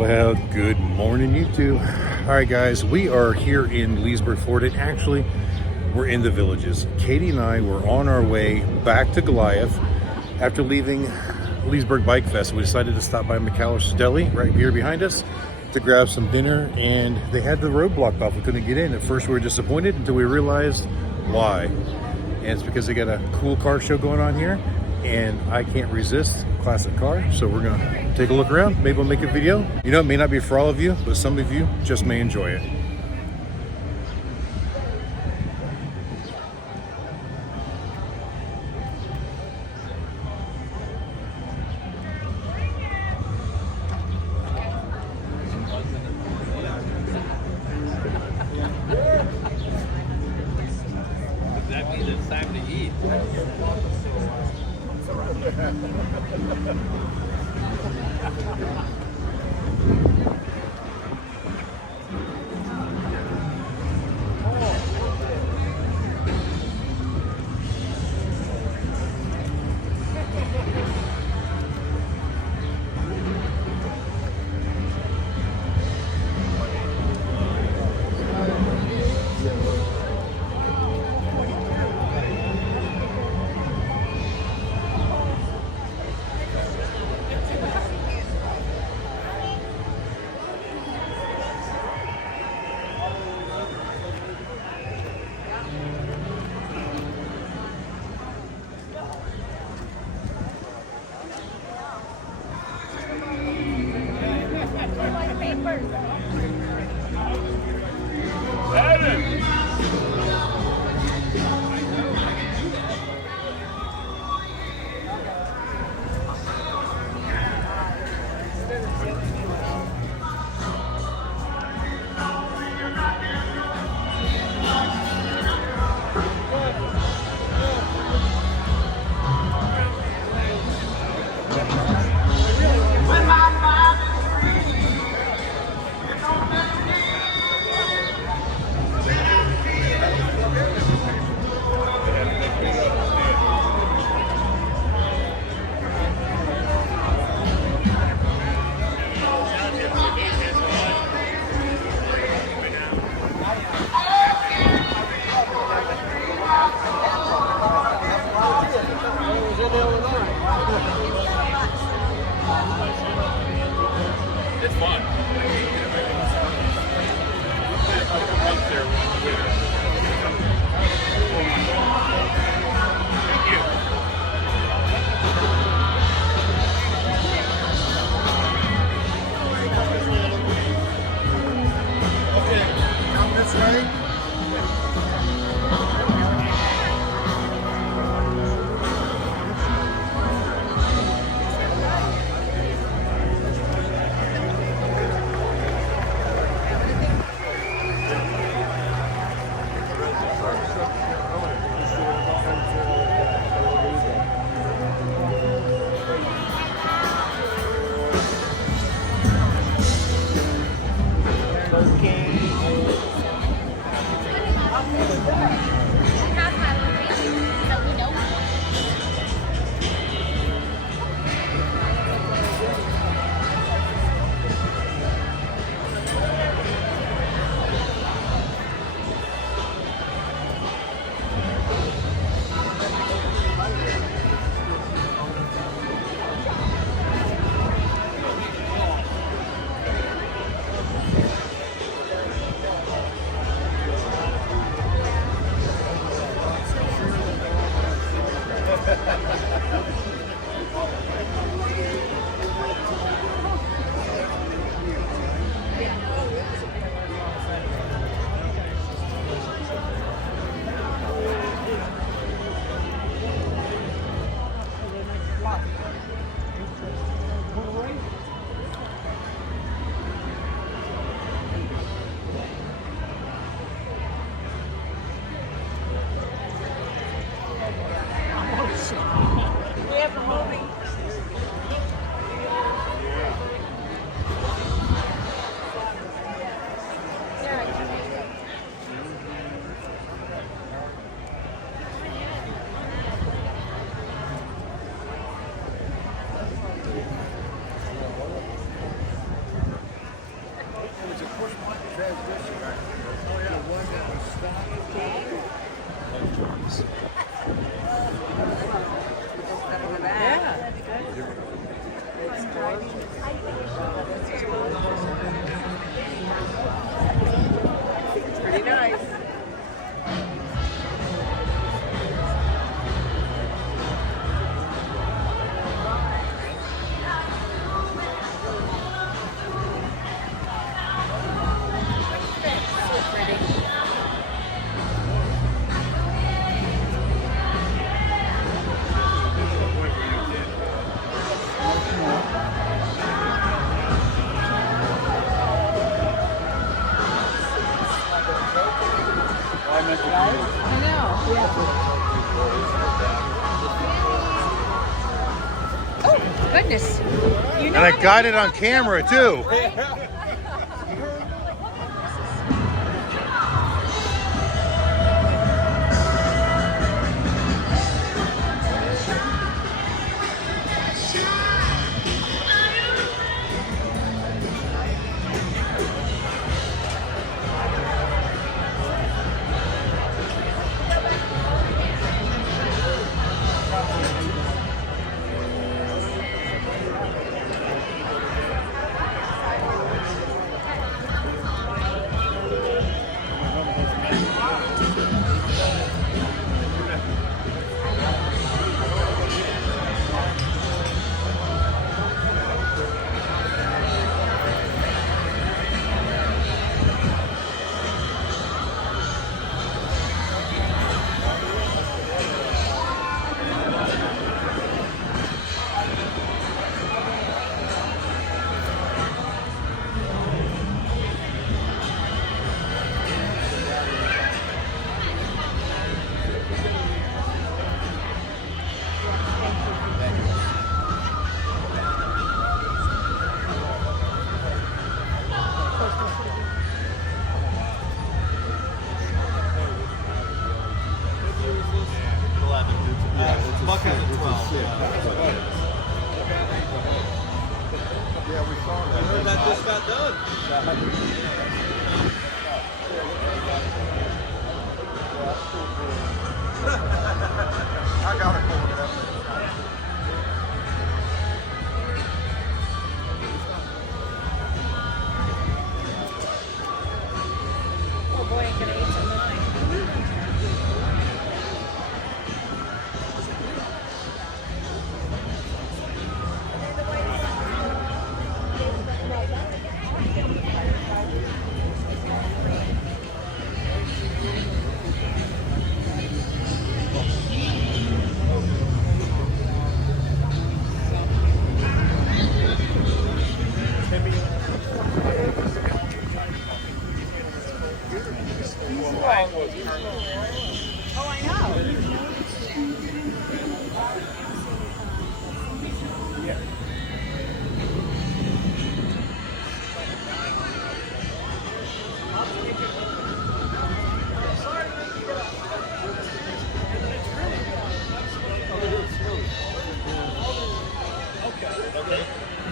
Well, good morning, YouTube. All right, guys, we are here in Leesburg, Florida. And actually, we're in the Villages. Katie and I were on our way back to Goliath after leaving Leesburg Bike Fest. We decided to stop by McAllister's Deli right here behind us to grab some dinner, and they had the road blocked off. We couldn't get in. At first, we were disappointed until we realized why. And it's because they got a cool car show going on here, and I can't resist classic car, so we're gonna take a look around. Maybe we'll make a video. You know, it may not be for all of you, but some of you just may enjoy it. That means it's time to eat. It's fun. Okay, come this way. And I got it on camera too. Buck has a 12. Yeah, we saw that. I heard that just got done. I got it for that. Oh boy, I could have eaten mine. Oh, I know.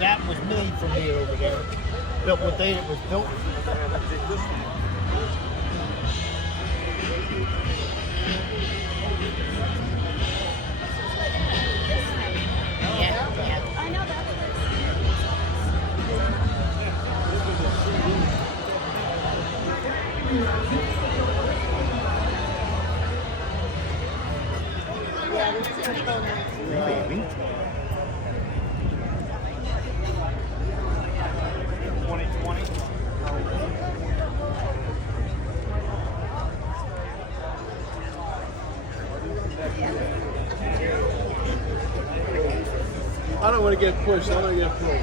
That was made for me over there. Built what they it was built. I know that's Baby. 2020. I don't want to get pushed. I want to get pulled.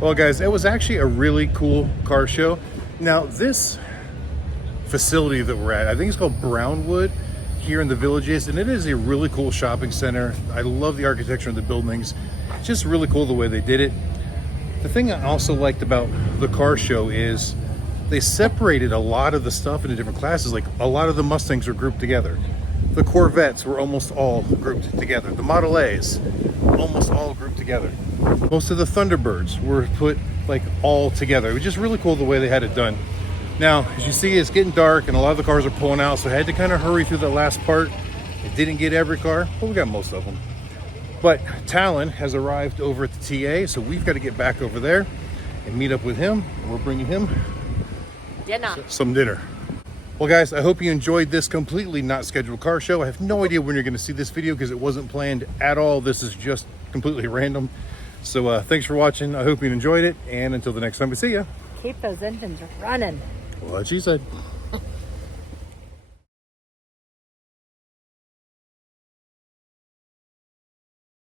Well, guys, it was actually a really cool car show. Now, this facility that we're at, I think it's called Brownwood here in the Villages, and it is a really cool shopping center. I love the architecture of the buildings. It's just really cool the way they did it. The thing I also liked about the car show is they separated a lot of the stuff into different classes. Like a lot of the Mustangs were grouped together. The Corvettes were almost all grouped together. The Model A's, almost all grouped together. Most of the Thunderbirds were put like all together. It was just really cool the way they had it done. Now, as you see, it's getting dark and a lot of the cars are pulling out, so I had to kind of hurry through the last part. It didn't get every car, but we got most of them. But Talon has arrived over at the TA, so we've got to get back over there and meet up with him. We're bringing him Dinner. some dinner. Well, guys, I hope you enjoyed this completely not scheduled car show. I have no idea when you're going to see this video because it wasn't planned at all. This is just completely random. So thanks for watching. I hope you enjoyed it. And until the next time we see you. Keep those engines running. What she said.